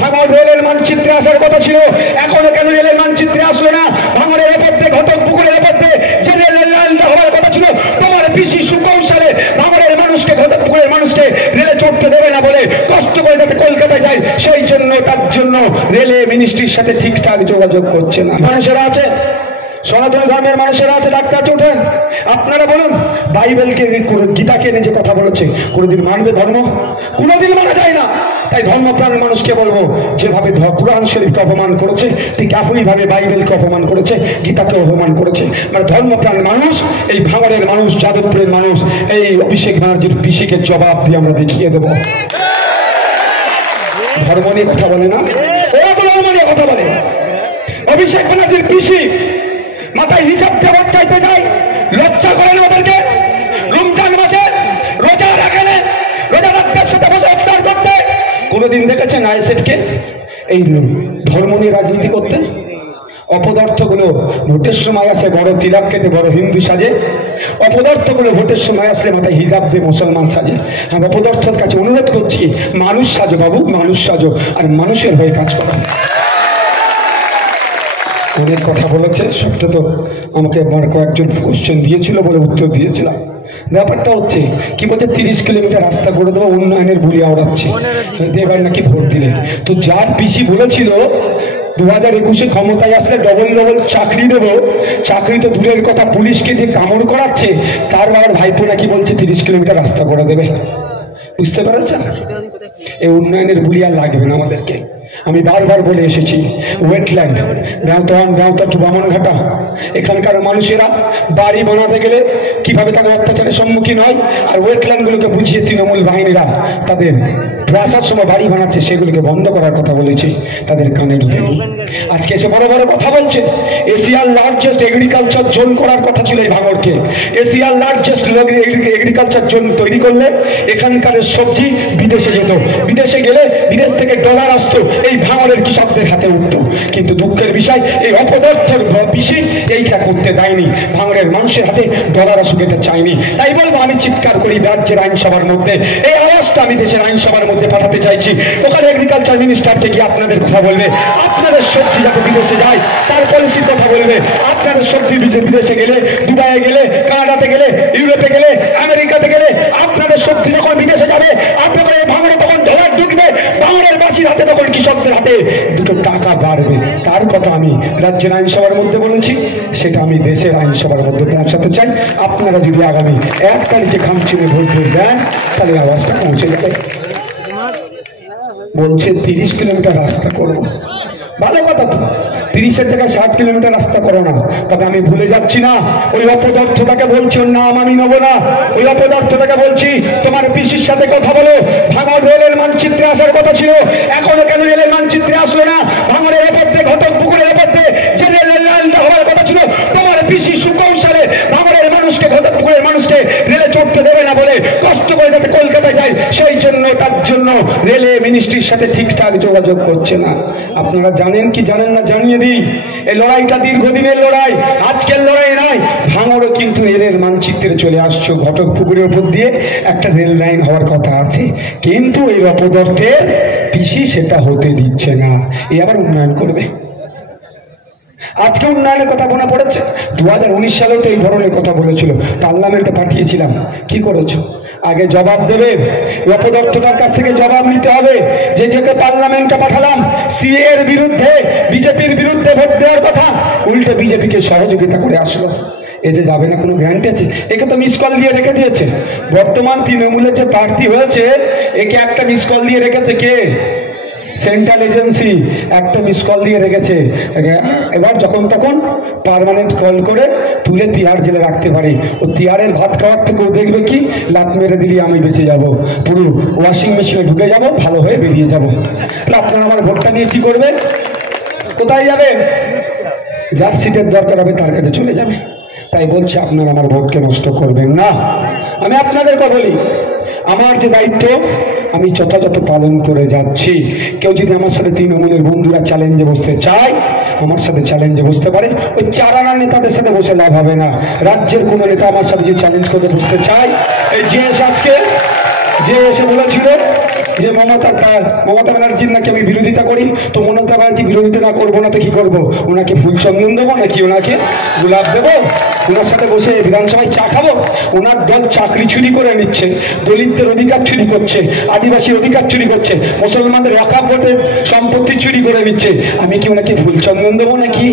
ভাঙড় রেলের মানচিত্রে আসার কথা ছিল, এখনো কেন রেলের মানচিত্রে আসলো না? ভাঙড়ের এপথে, ঘটকপুকুরের এপথে যে রেলের লাইনটা হওয়ার কথা ছিল, তোমার পিসি সুকৌশলে ভাঙড়ের মানুষকে, ঘটকপুকুরের মানুষকে রেলে চড়তে দেবে না বলে কষ্ট করে যাতে কলকাতায় যায়, সেই জন্য তার জন্য রেলে মিনিস্ট্রির সাথে ঠিকঠাক যোগাযোগ করছে না। মানুষেরা আছে, সনাতনী ধর্মের মানুষেরা আছে, ডাক্তার আছে, ওঠেন আপনারা বলুন, বাইবেলকে, গীতাকে নিয়ে যে কথা বলেছে, কোনোদিন মানবে ধর্ম? কোনোদিন মানা যায় না। তাই ধর্মপ্রাণ মানুষকে বলবো, যেভাবে কুরআন শরীফকে অপমান করেছে, ঠিক একইভাবে বাইবেলকে অপমান করেছে, গীতাকে অপমান করেছে। মানে ধর্মপ্রাণ মানুষ, এই ভাঙড়ের মানুষ, যাদবপুরের মানুষ, এই অভিষেক ব্যানার্জির পিসিকে জবাব দিয়ে আমরা দেখিয়ে দেবো। ধর্ম নিয়ে কথা বলে না, ওরা তো ধর্ম নিয়ে কথা বলে। অভিষেক ব্যানার্জির পিসি মাথায় হিসাব জবাব চাইতে যায়, লজ্জা করে না ওদেরকে? রমজান মাসে রোজা রাখেন, রোজা রাখতে সাথে বসে ইফতার করতে। কোনোদিন দেখেছেন আইএসএফকে এই ধর্ম নিয়ে রাজনীতি করতে? অপদার্থগুলো ভোটের সময় আসে বড় তিলক কেটে বড় হিন্দু সাজে, অপদার্থগুলো ভোটের সময় আসলে মাথায় হিজাব দিয়ে মুসলমান সাজে। আমি অপদার্থের কাছে অনুরোধ করছি, মানুষ সাজো বাবু, মানুষ সাজো, আর মানুষের হয়ে কাজ করো। অনেক কথা বলেছে, সবটা তো আমাকে আমার কয়েকজন কোশ্চেন দিয়েছিল বলে উত্তর দিয়েছিলাম। ব্যাপারটা হচ্ছে কি বলছে, 30 কিলোমিটার রাস্তা করে দেবো, উন্নয়নের বুলি আওড়াচ্ছে, এবার নাকি ভোট দিলে। তো যার পিসি বলেছিল 2021-এ ক্ষমতায় আসলে ডবল ডবল চাকরি দেবো, চাকরি তো দূরের কথা, পুলিশকে যে কামড় করাচ্ছে, তার আবার ভাইপো নাকি বলছে 30 কিলোমিটার রাস্তা করে দেবে। বুঝতে পারছেন? এই উন্নয়নের বুলি আর লাগবে না আমাদেরকে। আমি বারবার বলে এসেছি, ওয়েটল্যান্ড, গাঁওতা টু বামনঘাটা, এখানকার মানুষেরা বাড়ি বানাতে গেলে কিভাবে তাদের অত্যাচারের সম্মুখীন হয়, আর ওয়েটল্যান্ডগুলোকে বুঝিয়ে তৃণমূল বাহিনীরা তাদের প্রাসাদ সময় বাড়ি বানাচ্ছে, সেগুলোকে বন্ধ করার কথা বলেছি, তাদের কানে ঢুকেনি। আজকে এসে বড় বড় কথা বলছে, এশিয়ার লার্জেস্ট এগ্রিকালচার জোন করার কথা ছিল এই ভাঙড়কে। এশিয়ার লার্জেস্ট এগ্রিকালচার জোন তৈরি করলে এখানকার সবজি বিদেশে যেত, বিদেশে গেলে বিদেশ থেকে ডলার আসতো, এই ভাঙড়ের কৃষকদের হাতে উঠত। কিন্তু দুঃখের বিষয়, এই অপদার্থের পিসি এইটা করতে দেয়নি, ভাঙড়ের মানুষের হাতে ডলার আসুক এটা চাইনি। তাই বলবো, আমি চিৎকার করি রাজ্যের আইনসভার মধ্যে, এই আওয়াজটা আমি দেশের আইনসভার মধ্যে পাঠাতে চাইছি। ওখানে এগ্রিকালচার মিনিস্টারকে গিয়ে আপনাদের কথা বলবে, আপনাদের সবজি যাতে বিদেশে যায় তার পলিসির কথা বলবে। আপনাদের সবজি বিদেশে গেলে, দুবাইয়ে গেলে, কানাডাতে গেলে, ইউরোপে গেলে, আমেরিকাতে গেলে, আপনাদের সবজি যখন বিদেশে যাবে, আপনাদের এই ভাঙড়ে তখন ডলার ঢুকবে, ভাঙড়ের বাসীর হাতে তখন কৃষকদের হাতে দুটো টাকা বাড়বে। তার কথা আমি রাজ্যের আইনসভার মধ্যে বলেছি, সেটা আমি দেশের আইনসভার মধ্যে পৌঁছাতে চাই। আপনারা যদি আগামী 1 তারিখে খামচিনে ভোট দেন, তাহলে আওয়াজটা পৌঁছে যাবে। বলছে 30 কিলোমিটার রাস্তা করবো, ভালো কথা তো, 30-এর জায়গায় 60 কিলোমিটার রাস্তা করো না। তবে আমি ভুলে যাচ্ছি না, ওই অপদার্থটাকে বলছি, ওর নাম আমি নেবো না, ওই অপদার্থটাকে বলছি, তোমার পিসির সাথে কথা বলো। ভাঙড় রেলের মানচিত্রে আসার কথা ছিল, এখনো কেন রেলের মানচিত্রে আসলো না? ভাঙড়ের এপথে, ঘটকপুকুরের এপথে যে রেলের লাইনটা হওয়ার কথা ছিল, তোমার পিসি সুকৌশলে ভাঙড়ের মানুষকে, ঘটকপুকুরের মানুষকে রেলে চড়তে দেবে না বলে কষ্ট করে যাতে কলকাতায় যায়, সেই জন্য তার জন্য রেলে মিনিস্ট্রির সাথে ঠিকঠাক যোগাযোগ করছে না। আপনারা জানেন কি জানেন না জানিয়ে দিই, এই লড়াইটা দীর্ঘদিনের লড়াই, আজকের লড়াই নয়। ভাঙড়ও কিন্তু রেলের মানচিত্রে চলে আসছে, ঘটকপুকুরের উপর দিয়ে একটা রেল লাইন হওয়ার কথা আছে, কিন্তু এই অপদার্থের পিসি সেটা হতে দিচ্ছে না। এই আবার উন্নয়ন করবে। আজকে উন্নয়নের কথা মনে পড়েছে, 2019 সালেও তো এই ধরনের কথা বলেছিল, পার্লামেন্টে পাঠিয়েছিলাম। কি করেছো? আগে জবাব দেবে, অপদার্থটার কাছ থেকে জবাব নিতে হবে। যে পার্লামেন্টে পাঠালাম সিএ এর বিরুদ্ধে, বিজেপির বিরুদ্ধে ভোট দেওয়ার কথা, উল্টে বিজেপিকে সহযোগিতা করে আসলো। এ যে যাবে না, কোনো গ্যারান্টি আছে? একে তো মিস কল দিয়ে রেখে দিয়েছে। বর্তমান তৃণমূলের যে প্রার্থী হয়েছে, একে একটা মিস কল দিয়ে রেখেছে কে? সেন্ট্রাল এজেন্সি একটা মিস কল দিয়ে রেখেছে। এবার যখন তখন পার্মানেন্ট কল করে তুলে তিহার জেলে রাখতে পারে। ও তিহারের ভাত খাওয়ার থেকেও দেখবে কি, লাত মেরে দিলে আমি বেঁচে যাব, পুরো ওয়াশিং মেশিনে ঢুকে যাব, ভালো হয়ে বেরিয়ে যাব। তাহলে আপনারা আমার ভোটটা নিয়ে কি করবে? কোথায় যাবে? যার সিটের দরকার হবে তার কাছে চলে যাবে। তাই বলছি, আপনারা আমার ভোটকে নষ্ট করবেন না। আমি আপনাদেরকে বলি, আমার যে দায়িত্ব আমি যথাযথ পালন করে যাচ্ছি। কেউ যদি আমার সাথে তৃণমূলের বন্ধুরা চ্যালেঞ্জে বসতে চায়, আমার সাথে চ্যালেঞ্জে বসতে পারে। ওই 4 আনা নেতাদের সাথে বসে লাভ হবে না। রাজ্যের কোন নেতা আমার সাথে যে চ্যালেঞ্জ করে বসতে চায়, এই যে আজকে যে এসে বলেছিল যে মমতা ব্যানার্জির নাকি আমি বিরোধিতা করি, তো মমতা ব্যানার্জি বিরোধিতা না করবো না তো কি করবো? ওনাকে ফুল চন্দন দেবো নাকি ওনাকে গোলাপ দেবো? ওনার সাথে বসে বিধানসভায় চা খাবো? ওনার দল চাকরি চুরি করে নিচ্ছে, দলিতদের অধিকার চুরি করছে, আদিবাসীর অধিকার চুরি করছে, মুসলমানদের ওয়াকফ বোর্ডের সম্পত্তি চুরি করে নিচ্ছে। আমি কি ওনাকে ফুল চন্দন দেবো নাকি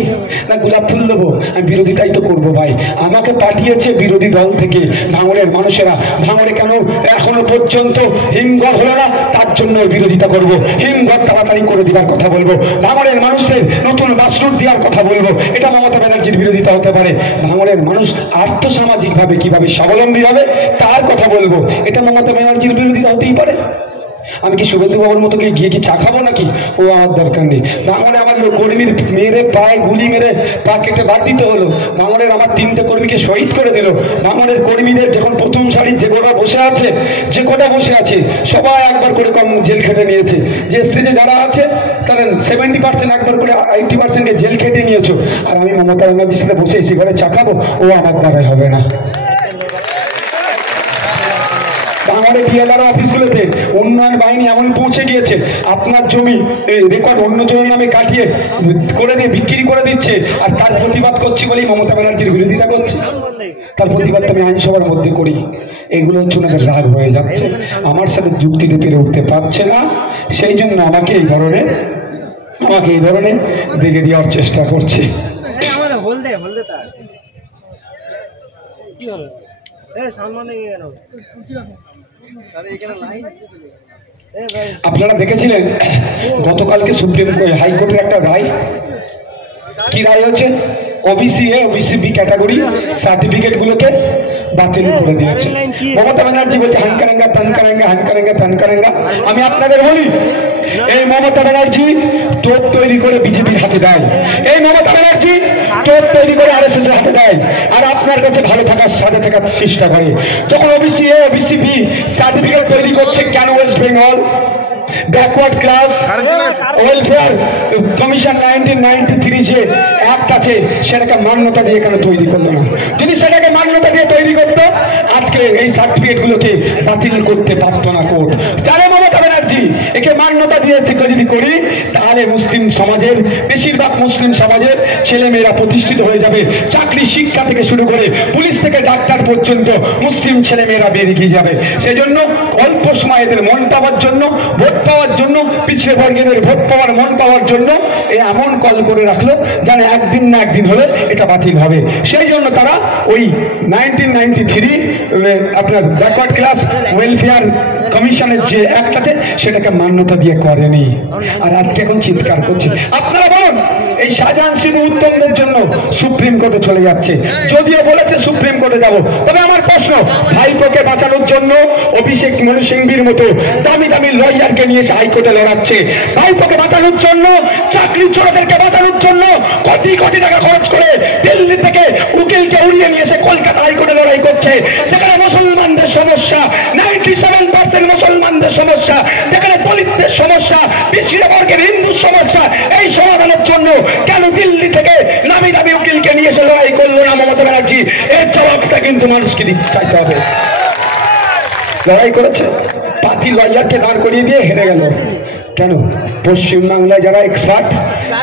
না গোলাপ ফুল দেবো? আমি বিরোধিতাই তো করবো ভাই। আমাকে পাঠিয়েছে বিরোধী দল থেকে ভাঙড়ের মানুষেরা। ভাঙড়ে কেন এখনো পর্যন্ত হিমঘর হলো না, তার জন্য বিরোধিতা করবো। হিমঘর তাড়াতাড়ি করে দেওয়ার কথা বলবো, ভাঙড়ের মানুষদের নতুন বাসরুট দেওয়ার কথা বলবো। এটা মমতা ব্যানার্জির বিরোধিতা হতে পারে। ভাঙড়ের মানুষ আর্থসামাজিক ভাবে কিভাবে স্বাবলম্বী হবে তার কথা বলবো, এটা মমতা ব্যানার্জির বিরোধিতা হতেই পারে। আমি কি সুগন্ধি বাবুর মতো গিয়ে কি চা খাবো নাকি? ও আমার দরকার নেই। ভাঙড়ে আমার কর্মীর মেরে পায়ে গুলি মেরে পা কেটে বাদ দিতে হলো। ভাঙড়ের আমার 3টে কর্মীকে শহীদ করে দিল। ভাঙড়ের কর্মীদের যখন প্রথম সারির যে কটা বসে আছে সবাই একবার করে কম জেল খেটে নিয়েছে। যে স্টেজে যারা আছে তারা 70% একবার করে 80%কে জেল খেটে নিয়েছো। আর আমি মমতা ব্যানার্জির সাথে বসে এসে ঘরে চা খাবো? ও আমার দ্বারাই হবে না। আমাদের ডিএলআর অফিসগুলোতে উন্নয়ন বাহিনী এমন পৌঁছে গিয়েছে, আপনার জমি রেকর্ড অন্য জনের নামে কাটিয়ে করে দিয়ে বিক্রি করে দিচ্ছে। আর তার প্রতিবাদ করছি বলেই মমতা ব্যানার্জির বিরোধিতা করছে। তার প্রতিবাদ আমি আইনসভার মধ্যে করি। এগুলো হচ্ছে ওনাদের রাগ হয়ে যাচ্ছে, আমার সাথে যুক্তিতে পেরে উঠতে পারছে না। সেই জন্য আমাকে এই ধরনের দেখে দেওয়ার চেষ্টা করছে। আপনারা দেখেছিলেন গতকালকে সুপ্রিম হাইকোর্টের একটা রায়। কি রায় হচ্ছে? OBC A OBC B category certificate গুলোকে বাতিল করে দিয়েছে। মমতা ব্যানার্জি বলছে হানকারেঙ্গা তানকারেঙ্গা। আমি আপনাদের বলি, এই মমতা ব্যানার্জি টোপ তৈরি করে বিজেপির হাতে দেয়, এই মমতা ব্যানার্জি টোপ তৈরি করে আরএসএস এর হাতে দেয়, আর আপনার কাছে ভালো থাকার সাথে থাকার চেষ্টা করে। যখন OBC A OBC B certificate তৈরি করছে, কেন West Bengal backward class welfare commission 1993 যে অ্যাক্ট আছে সেটাকে মান্যতা দিয়ে কেন তৈরি করলো না? যদি সেটাকে মান্যতা দিয়ে তৈরি করতো, আজকে এই সার্টিফিকেট গুলোকে বাতিল করতে পারতো না কোর্ট। জানে মমতা ব্যানার্জি একে মান্যতা দিয়েছে যদি করি, তাহলে মুসলিম সমাজের বেশিরভাগ মুসলিম সমাজের ছেলেমেয়েরা প্রতিষ্ঠিত হয়ে যাবে। চাকরি শিক্ষা থেকে শুরু করে পুলিশ থেকে ডাক্তার পর্যন্ত মুসলিম ছেলেমেয়েরা বেরিয়ে যাবে। সেই জন্য অল্প সময় এদের মন পাওয়ার জন্য, ভোট পাওয়ার জন্য, পিছিয়ে বর্গের ভোট পাওয়ার মন পাওয়ার জন্য এমন কল করে রাখলো জানে একদিন না একদিন হলে এটা বাতিল হবে। সেই জন্য তারা ওই 1993 আপনার ব্যাকওয়ার্ড ক্লাস ওয়েলফেয়ার কমিশনের যে অ্যাক্ট আছে সেটাকে মান্যতা দিয়ে করেনি। আর আজকে এখন চিৎকার করছে। আপনারা বলুন, এই শাহজাহান শিবু উত্তমদের জন্য সুপ্রিম কোর্টে চলে যাচ্ছে, যদিও বলেছে সুপ্রিম কোর্টে যাব। তবে আমার প্রশ্ন, ভাইপোকে বাঁচানোর জন্য অভিষেক মনু সিংভির মতো দামি দামি লয়ারকে নিয়ে এসে হাইকোর্টে লড়াচ্ছে। ভাইপোকে বাঁচানোর জন্য, চাকরি চোরদেরকে বাঁচানোর জন্য কোটি কোটি টাকা খরচ করে দিল্লি থেকে উকিলকে উড়িয়ে নিয়ে এসে কলকাতা হাইকোর্টে লড়াই করছে। যেখানে মুসলমানদের সমস্যা 97% মুসলমানদের সমস্যা, যেখানে দলিতদের সমস্যা, পিছিয়ে বর্গের হিন্দুর সমস্যা, এই সমাধানের জন্য কেন দিল্লি থেকে নামি দামি উকিলকে নিয়ে এসে লড়াই করলো না মমতা ব্যানার্জি? এর জবাবটা কিন্তু মানুষকে চাইতে হবে। লড়াই করেছে, পাতি লয়ারকে দাঁড় করিয়ে দিয়ে হেরে গেল। কেন? পশ্চিমবাংলায় যারা এক্সপার্ট,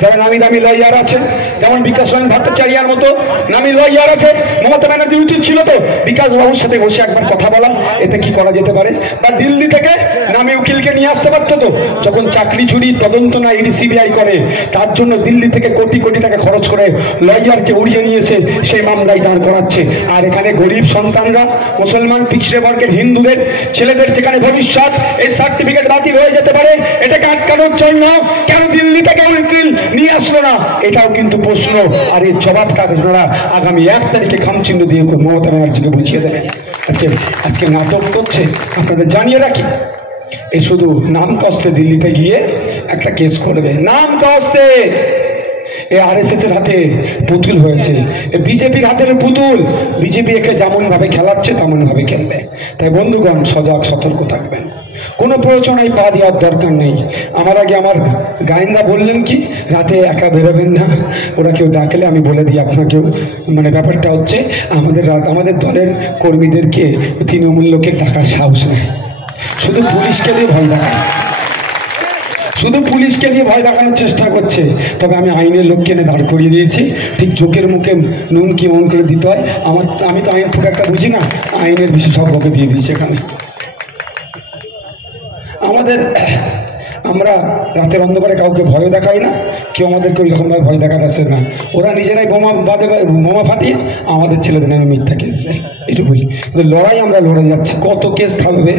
যারা নামি দামি লয়ার আছে, যেমন বিকাশ রঞ্জন ভট্টাচার্যের মতো নামি লয়ার আছে, মমতা ব্যানার্জি উচিত ছিল তো বিকাশ বাবুর সাথে বসে একবার কথা বলা, এতে কি করা যেতে পারে। বা দিল্লি থেকে নামি উকিলকে নিয়ে আসতে পারতো তো। যখন চাকরি চুরি তদন্ত না ইডি সিবিআই করে, তার জন্য দিল্লি থেকে কোটি কোটি টাকা খরচ করে লয়ারকে উড়িয়ে নিয়েছে, সেই মামলায় দাঁড় করাচ্ছে। আর এখানে গরিব সন্তানরা, মুসলমান পিছিয়ে বর্গের হিন্দুদের ছেলেদের যেখানে ভবিষ্যৎ, এই সার্টিফিকেট বাতিল হয়ে যেতে পারে, এটাকে আটকানোর জন্য কেন দিল্লি থেকে উকিল নিয়ে আসলো না? এটাও কিন্তু প্রশ্ন। আর এর জবাবটা আপনারা আগামী 1 তারিখে খামচিহ্ন দিয়ে মমতা ব্যানার্জিকে বুঝিয়ে দেবেন। আজকে নাটক করছে, আপনাদের জানিয়ে রাখি, এ শুধু নাম কস্তে দিল্লিতে গিয়ে একটা কেস করবে, নাম কস্তে। এ আরএসএস এর হাতে পুতুল হয়েছে, বিজেপির হাতের পুতুল। বিজেপি একে যেমন ভাবে খেলাচ্ছে তেমন ভাবে খেলবে। তাই বন্ধুগণ, সজাগ সতর্ক থাকবেন, কোনো প্রয়োজনায় পা দেওয়ার দরকার নেই। আমার আগে আমার গায়েনদা বললেন কি, রাতে একা বেরোবেন না, ওরা কেউ ডাকলে আমি বলে দিই আপনাকেও। মানে ব্যাপারটা হচ্ছে আমাদের দলের কর্মীদেরকে তৃণমূল লোকের ডাকার সাহস নেই। শুধু পুলিশকে দিয়ে ভয় দেখায়, শুধু পুলিশকে দিয়ে ভয় দেখানোর চেষ্টা করছে। তবে আমি আইনের লোককে এনে দাঁড় করিয়ে দিয়েছি, ঠিক চোখের মুখে নুন কি অন করে দিতে হয়। আমি তো আইন খুব একটা বুঝি না, আইনের বিশেষজ্ঞকে দিয়ে দিয়েছি এখানে। আমরা রাতের অন্ধকারে কাউকে ভয় দেখাই না, কেউ আমাদেরকে ওই রকমভাবে ভয় দেখাতে না। ওরা নিজেরাই বোমা ফাটিয়ে আমাদের ছেলেদের নামে মিথ্যা কেস দেয়, এটুকুই। লড়াই আমরা লড়ে যাচ্ছি। কত কেস খাওয়াবে,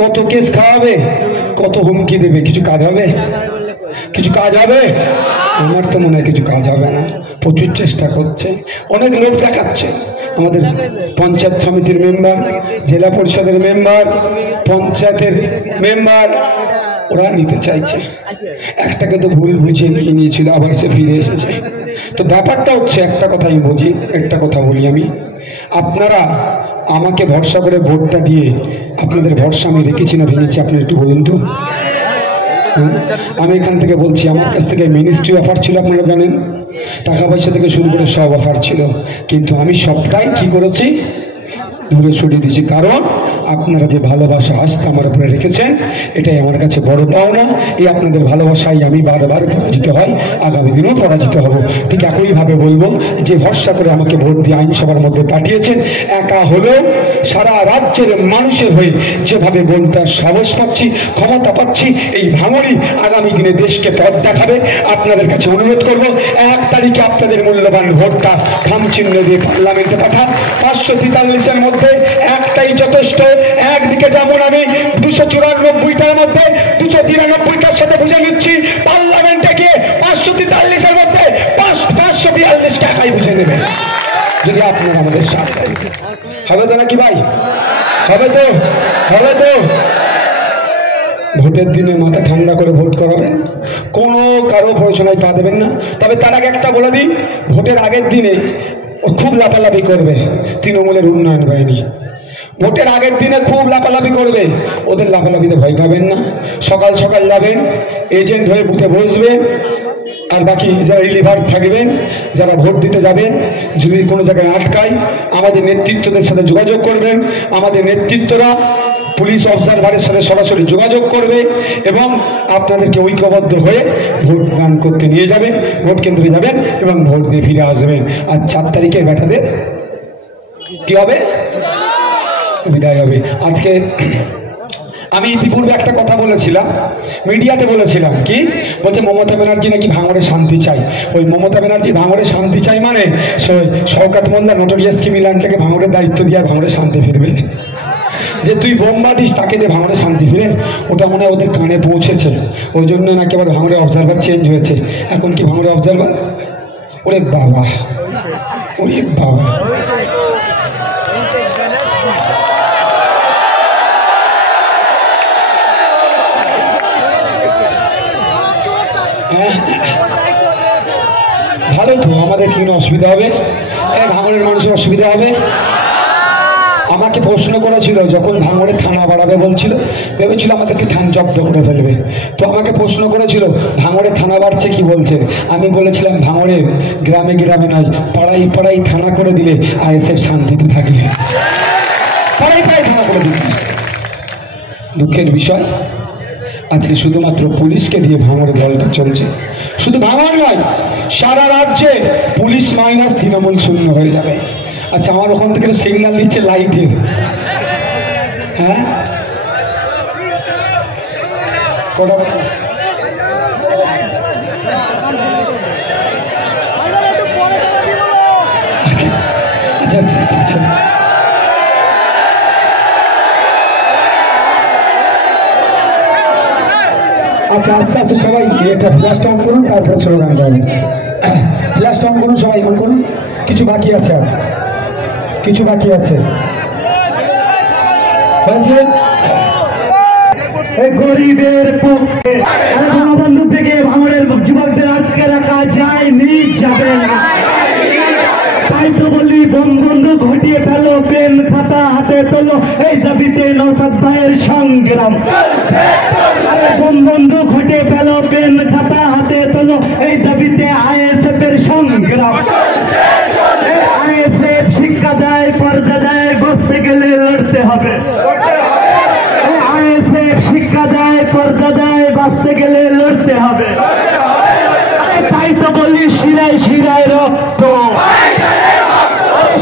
কত কেস খাওয়াবে, কত হুমকি দেবে, কিছু কাজ হবে? কিছু কাজ হবে? আমার তো মনে হয় কিছু কাজ হবে না। প্রচুর চেষ্টা করছে, অনেক লোক দেখাচ্ছে। আমাদের পঞ্চায়েত সমিতির মেম্বার, জেলা পরিষদের মেম্বার, পঞ্চায়েতের মেম্বার, ওরা নিতে চাইছে। একটাকে তো ভুল বুঝিয়ে নিয়ে নিয়েছিল, আবার সে ফিরে এসেছে। তো ব্যাপারটা হচ্ছে, একটা কথাই বুঝি, একটা কথা বলি আমি, আপনারা আমাকে ভরসা করে ভোটটা দিয়ে আপনাদের ভরসা আমি রেখেছি না ভেঙেছি, আপনি একটু বলুন তো। আমি এখান থেকে বলছি, আমার কাছ থেকে মিনিস্ট্রি অফার ছিল, আপনারা জানেন, টাকা পয়সা থেকে শুরু করে সব অফার ছিল, কিন্তু আমি সবটাই কি করেছি, দূরে সরিয়ে দিয়েছি। কারণ আপনারা যে ভালোবাসা আস্থা আমার উপরে রেখেছেন, এটাই আমার কাছে বড় পাওনা। এই আপনাদের ভালোবাসায় আমি বারবার পরাজিত হয়, আগামী দিনেও পরাজিত হব। ঠিক একইভাবে বলবো, যে ভরসা করে আমাকে ভোট দিয়ে আইনসভার মধ্যে পাঠিয়েছেন, একা হলেও সারা রাজ্যের মানুষের হয়ে যেভাবে বলতে সাহস পাচ্ছি, ক্ষমতা পাচ্ছি, এই ভাঙড়ি আগামী দিনে দেশকে পথ দেখাবে। আপনাদের কাছে অনুরোধ করব, 1 তারিখে আপনাদের মূল্যবান ভোটটা খামচিহ্ন দিয়ে পার্লামেন্টে পাঠান। 543-এর মধ্যে একটাই যথেষ্ট। একদিকে যেমন আমি 294টার মধ্যে 293টার সাথে বুঝে নিচ্ছি, পার্লামেন্টে গিয়ে 543-এর মধ্যে 542কে একাই বুঝে নেবে, যদি আপনারা আমাদের সাথে। হবে তো নাকি ভাই? হবে তো? হবে তো? ভোটের দিনে মাথা ঠান্ডা করে ভোট করাবেন, কোনো কারো প্রয়োজনায় পা দেবেন না। তবে তার আগে একটা বলে দিই, ভোটের আগের দিনে খুব লাফালাফি করবে তৃণমূলের উন্নয়ন বাহিনী। ভোটের আগের দিনে খুব লাফালাফি করবে, ওদের লাফালাফিতে ভয় পাবেন না। সকাল সকাল যাবেন, এজেন্ট হয়ে বুথে বসবেন, আর বাকি যারা রিলিভার থাকবেন, যারা ভোট দিতে যাবেন, যদি কোনো জায়গায় আটকায়, আমাদের নেতৃত্বদের সাথে যোগাযোগ করবেন। আমাদের নেতৃত্বরা পুলিশ অবজারভারের সাথে সরাসরি যোগাযোগ করবে এবং আপনাদেরকে ঐক্যবদ্ধ হয়ে ভোট দান করতে নিয়ে যাবেন, ভোট কেন্দ্রে যাবেন এবং ভোট দিয়ে ফিরে আসবেন। আর 4 তারিখে বেটাদের কি হবে? বিদায় হবে। আজকে আমি ইতিপূর্বে একটা কথা বলেছিলাম, মিডিয়াতে বলেছিলাম, কি বলছে, মমতা ব্যানার্জি নাকি ভাঙড়ে শান্তি চাই। ওই মমতা ব্যানার্জি ভাঙড়ে শান্তি চাই মানে শওকত মোল্লা নোটোরিয়াস ক্রিমিনালটাকে ভাঙড়ের দায়িত্ব দিয়ে ভাঙড়ে শান্তি ফিরবে। যে তুই বোম্বা দিস, তাকে দিয়ে ভাঙড়ে শান্তি ফিরে, ওটা মনে হয় ওদের কানে পৌঁছেছে। ওই জন্য নাকি আবার ভাঙড়ে অবজারভার চেঞ্জ হয়েছে। এখন কি ভাঙড়ে অবজারভার? ওরে বাবা, ওরে বাবা, ভালো তো, আমাদের কি অসুবিধা হবে? ভাঙড়ের মানুষের অসুবিধা হবে? আমাকে প্রশ্ন করেছিল যখন ভাঙড়ে থানা বাড়াবে বলছিল, ভেবেছিল আমাদেরকে থান জব্দ করে ফেলবে। তো আমাকে প্রশ্ন করেছিল ভাঙড়ে থানা বাড়ছে কি বলছেন। আমি বলেছিলাম ভাঙড়ে গ্রামে গ্রামে নয়, পাড়াই পাড়াই থানা করে দিলে আইএসএফ শান্তিতে থাকবে। পাড়াই পাড়াই থানা করে দিলে। দুঃখের বিষয়, আজকে শুধুমাত্র পুলিশকে দিয়ে ভাঙড়ে দলটা চলছে। শুধু ভাঙড় নয়, সারা রাজ্যে পুলিশ মাইনাস তৃণমূল শূন্য হয়ে যাবে। আচ্ছা, আমার ওখান থেকে সিগন্যাল দিচ্ছে লাইটের, হ্যাঁ কটা? আচ্ছা, আস্তে আস্তে সবাই এটা ফ্ল্যাশ অন করুন, তারপরে স্লোগান গাইবেন। ফ্ল্যাশ অন করুন, সবাই অন করুন। কিছু বাকি আছে, আর কিছু বাকি আছে। গরিবের পক্ষে বন্ধু থেকে ভাঙড়ের যুবকদের আটকে রাখা যায়নি, যাবে না। তাই তো বলি, বন্ধু ঘটিয়ে ফেলো, পেন খাতা হাতে তোলো, এই দাবিতে নওশাদ ভাইয়ের সংগ্রাম। বন্ধু ঘটিয়ে ফেলো, পেন খাতা হাতে তোলো, এই দাবিতে আইএসএফ এর সংগ্রাম। আইএসএফ শিক্ষা দেয়, পর্দা দেয়, বসতে গেলে লড়তে হবে। পর্দা দেয়, বাঁচতে গেলে লড়তে হবে। তাই তো বলি শিরায় শিরায় রক্ত,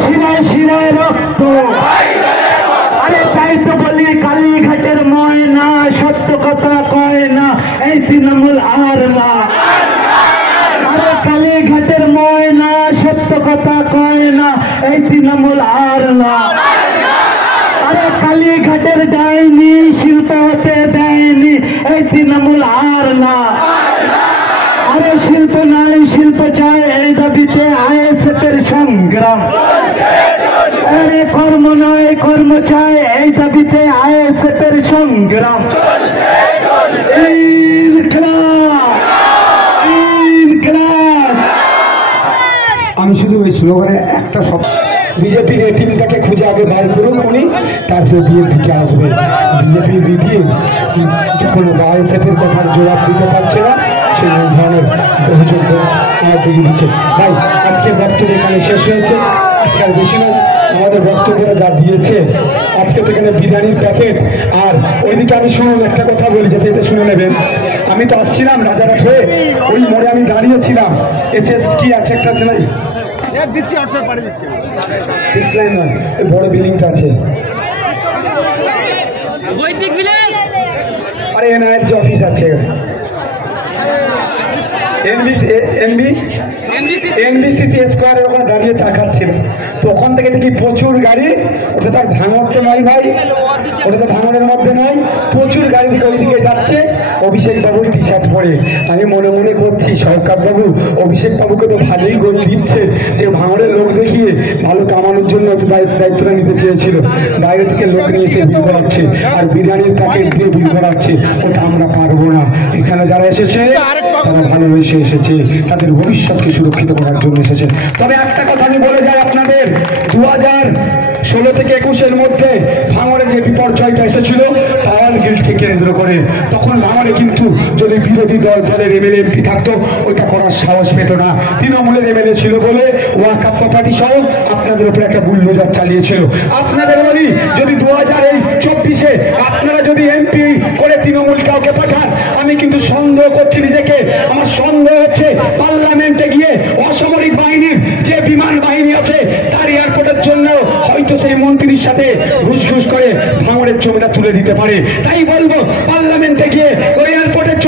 শিরায় শিরায় রক্ত। আরে তাই তো বলি কালীঘাটের ময়না সত্য কথা কয় না, এই তৃণমূল আর না। আরে কালীঘাটের ময়না সত্য কথা কয় না, এই তৃণমূল আর না। আরে কালীঘাটের ডাইনি শিল্প হতে দেয়নি, এই তৃণমূল আর না। আরে শিল্প নাই শিল্প চায়, এই দাবিতে আইএসএফের সংগ্রাম। আরে কর্ম নয় কর্ম চায়, এই দাবিতে আইএসএফের সংগ্রাম। আমি শুধু ওই স্লোগানে একটা সব বিজেপির এই টিমটাকে খুঁজে আগে বার করুন উনি, তারপরে বিয়ের দিকে আসবে। বিজেপির বিডিএ যখন আইএসএফের কথার জবাব দিতে পারছে না, সেই ধরনের অভিযোগ দিকে দিচ্ছে। ভাই আজকে বক্তব্য এখানে শেষ হয়েছে, আজকে আর বেশি নয়। আমাদের বক্তব্যরা যা দিয়েছে আজকে তো এখানে বিরিয়ানির প্যাকেট। আর ওইদিকে আমি শুনুন একটা কথা বলি, যাতে এতে শুনে নেবেন। আমি তো আসছিলাম রাজারহাট হয়ে, ওই মোড়ে আমি দাঁড়িয়েছিলাম। এসএস কি আছে একটা আছে নাই, সিক্স লাইন নয়, এই বড় বিল্ডিংটা আছে। আরে এনআইয়ের যে অফিস আছে, এনবিসিসি স্কোয়ারের ওখানে দাঁড়িয়ে চা খাচ্ছিল। তো ওখান থেকে দেখি প্রচুর গাড়ি, ওটা তো আর ভাঙর তো নয় ভাই, ওটা তো ভাঙনের মধ্যে নয়, প্রচুর গাড়ি দিকে ওইদিকে যাচ্ছে। অভিষেক বাবুর টি শার্ট পরে আমি মনে মনে করছি, সরকার বাবু অভিষেক বাবুকে তো ভালোই গোল দিচ্ছে, যে ভাঙড়ের লোক দেখিয়ে ভালো কামানোর জন্য তো দায়িত্বটা নিতে চেয়েছিল। বাইরে থেকে লোক নিয়ে এসে বিল করাচ্ছে আর বিরিয়ানির প্যাকেট দিয়ে বিল করাচ্ছে। ওটা আমরা পারবো না। এখানে যারা এসেছে তারা ভালোবেসে এসেছে, তাদের ভবিষ্যৎকে সুরক্ষিত করার জন্য এসেছে। তবে একটা কথা আমি বলে যাই আপনাদের, 2016 থেকে 21-এর মধ্যে ভাঙড়ে যে বিপর্যয়টা এসেছিল ট্রায়াল গিল্ডকে কেন্দ্র করে, তখন ভাঙড়ে কিন্তু যদি বিরোধী দলের এমএলএ এমপি থাকতো ওইটা করার সাহস পেত না। তৃণমূলের এমএলএ ছিল বলে ওয়াকাফ প্রপার্টি সহ আপনাদের উপরে একটা বুলডোজার চালিয়েছিল। আপনাদের বলি, যদি 2024-এ আপনারা যদি এমপি করে তৃণমূল কাউকে পাঠান, আমি কিন্তু সন্দেহ করছি নিজেকে, আমার সন্দেহ হচ্ছে পার্লামেন্টে গিয়ে অসামরিক বাহিনীর যে বিমান বাহিনী আছে তার এয়ারপোর্টের জন্য হয়তো সেই মন্ত্রীর সাথে ঘুষ করে ভাঙড়ের জমিটা তুলে দিতে পারে। তাই বলবো, পার্লামেন্টে গিয়ে ওই এয়ারপোর্টের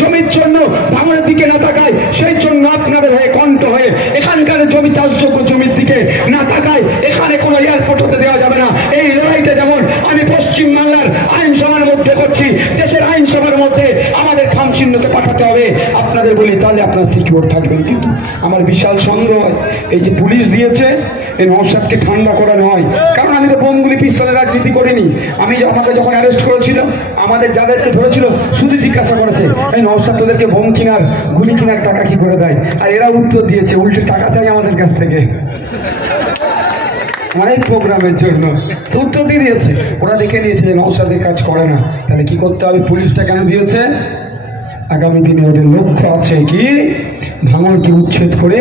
জমির জন্য ভাঙড়ের দিকে না তাকায়, সেই জন্য আপনাদের হয়ে কণ্ঠ হয়ে এখানকার জমি চাষযোগ্য জমির দিকে না তাকায়, এখানে কোনো এয়ারপোর্ট হতে দেওয়া যাবে না। এই লড়াইটা যেমন আমি পশ্চিমবাংলার আইনসভার মধ্যে করছি, দেশের আইনসভার মধ্যে আমাদের খামচিহ্নকে পাঠাতে হবে। আপনাদের বলি, তাহলে আপনারা সিকিউর থাকবেন। কিন্তু আমার বিশাল সন্দেহ, এই যে পুলিশ দিয়েছে, এই নওশাদকে ঠান্ডা করা নয়। কারণ আমি তো বোমগুলি পিস্তলের রাজনীতি করিনি। আমাকে যখন অ্যারেস্ট করেছিল, আমাদের যাদেরকে ধরেছিল শুধু জিজ্ঞাসা করেছে, এই নওশাদ তোদেরকে বোম কিনার গুলি কিনার টাকা কি করে দেয়? আর এরা উত্তর দিয়েছে, উল্টে টাকা চাই আমাদের কাছ থেকে আমার এই প্রোগ্রামের জন্য। তো উত্তর দিয়ে দিয়েছে, ওরা দেখে নিয়েছে যে নওশাদের কাজ করে না। তাহলে কি করতে হবে? পুলিশটা কেন দিয়েছে? আগামী দিনে ওদের লক্ষ্য আছে কি, ভাঙড়কে উচ্ছেদ করে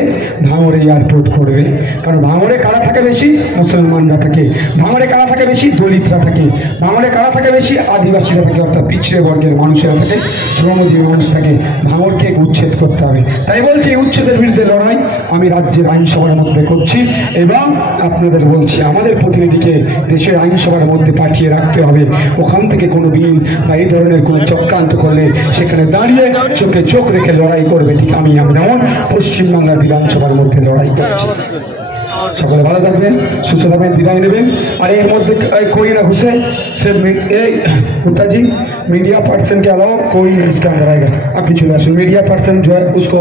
ভাঙড়ে এয়ারপোর্ট করবে। কারণ ভাঙড়ে কারা থাকে বেশি? মুসলমানরা থাকে। ভাঙড়ে কারা থাকে বেশি? দলিতরা থাকে। ভাঙড়ে কারা থাকে বেশি? আদিবাসীরা থাকে, অর্থাৎ পিছিয়ে বর্গের মানুষেরা থাকে, শ্রমজীবী মানুষ থাকে। ভাঙড়কে উচ্ছেদ করতে হবে। তাই বলছি, এই উচ্ছেদের বিরুদ্ধে লড়াই আমি রাজ্যের আইনসভার মধ্যে করছি এবং আপনাদের বলছি, আমাদের প্রতিনিধিকে দেশের আইনসভার মধ্যে পাঠিয়ে রাখতে হবে। ওখান থেকে কোনো বিল বা এই ধরনের কোনো চক্রান্ত করলে সেখানে দাঁড়িয়ে চোখে চোখ রেখে লড়াই করবে। ঠিক আমি যেমন পশ্চিমবাংলার বিধানসভার মধ্যে লড়াই করছি। সকলে ভালো থাকবেন, সুস্থ থাকবেন, বিদায় নেবেন। আর এর মধ্যে कोई ना घुसे, सिर्फ गुप्ता जी मीडिया पर्सन के अलावा कोई नहीं इसके अंदर आएगा। आप भी चले आसुन, मीडिया पर्सन जो है उसको